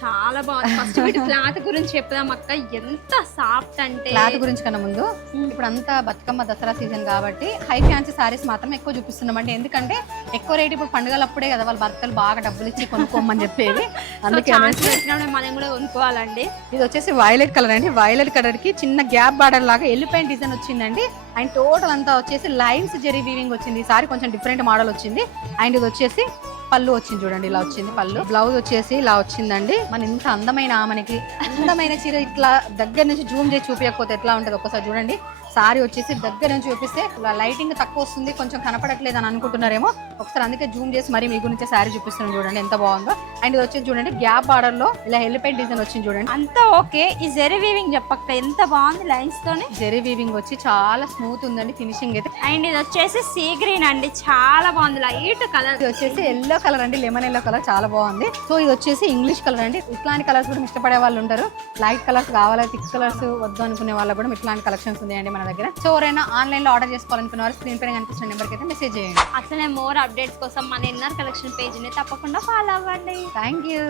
చాలా బాగుంది. ఫస్ట్ వీటి క్లాత్ గురించి చెప్దాం అక్క. ఎంత సాఫ్ట్ అంటే, క్లాత్ గురించి కన్నా ముందు ఇప్పుడు అంతా బతుకమ్మ దసరా సీజన్ కాబట్టి హై ఫ్యాన్సీ సారీస్ మాత్రం ఎక్కువ చూపిస్తున్నాం అండి. ఎందుకంటే ఎక్కువ రేట్ ఇప్పుడు పండుగలప్పుడే కదా వాళ్ళ భర్తలు బాగా డబ్బులు ఇచ్చి కొనుక్కోమని చెప్పేది. అందుకే మనం కూడా కొనుక్కోవాలండి. ఇది వచ్చేసి వైలెట్ కలర్ అండి. వైలెట్ కలర్ కి చిన్న గ్యాప్ బార్డర్ లాగా ఎలిఫెంట్ డిజైన్ వచ్చిందండి. అండ్ టోటల్ అంతా వచ్చేసి లైన్స్ జెరీ వీవింగ్ వచ్చింది. ఈ సారీ కొంచెం డిఫరెంట్ మోడల్ వచ్చింది. అండ్ ఇది వచ్చేసి పళ్ళు వచ్చింది చూడండి, ఇలా వచ్చింది పళ్ళు. బ్లౌజ్ వచ్చేసి ఇలా వచ్చిందండి. మన ఇంత అందమైన మనకి అందమైన చీర ఇట్లా దగ్గర నుంచి జూమ్ చేసి చూపించకపోతే ఎట్లా ఉంటది ఒక్కసారి చూడండి. సారీ వచ్చేసి దగ్గర నుంచి చూపిస్తే లైటింగ్ తక్కువ వస్తుంది, కొంచెం కనపడట్లేదు అని అనుకుంటున్నారేమో. ఒకసారి అందుకే జూమ్ చేసి మరి మీ గురించి సారీ చూపిస్తున్నాను చూడండి ఎంత బాగుందో. అండ్ ఇది వచ్చేసి చూడండి గ్యాప్ బార్డర్ లో ఇలా ఎలిఫెంట్ డిజైన్ వచ్చింది చూడండి. అంతా ఓకే. ఈ జెరీ వీవింగ్ చెప్పక్క ఎంత బాగుంది లైన్స్ తోని. జెరీ వీవింగ్ వచ్చి చాలా స్మూత్ ఉందండి ఫినిషింగ్ అయితే. అండ్ ఇది వచ్చేసి సీ గ్రీన్ అండి, చాలా బాగుంది లైట్ కలర్. ఇది వచ్చేసి ఎల్లో కలర్ అండి, లెమన్ ఎల్లో కలర్ చాలా బాగుంది. సో ఇది వచ్చేసి ఇంగ్లీష్ కలర్ అండి. ఇట్లాంటి కలర్స్ కూడా ఇష్టపడే వాళ్ళు ఉంటారు. లైట్ కలర్స్ కావాలి, థిక్ కలర్స్ వద్దు అనుకునే వాళ్ళకి కూడా ఇట్లాంటి కలెక్షన్స్ ఉన్నాయండి మన దగ్గర. సో ఎవరైనా ఆన్లైన్ లో ఆర్డర్ చేసుకోవాలనుకున్న వారు స్క్రీన్ పైన కనిపిస్తున్న నెంబర్కి అయితే మెసేజ్ చేయండి. అట్లనే మోర్ అప్డేట్స్ కోసం మన ఇన్నర్ కలెక్షన్ పేజ్ ని తప్పకుండా ఫాలో అవ్వండి. Thank you.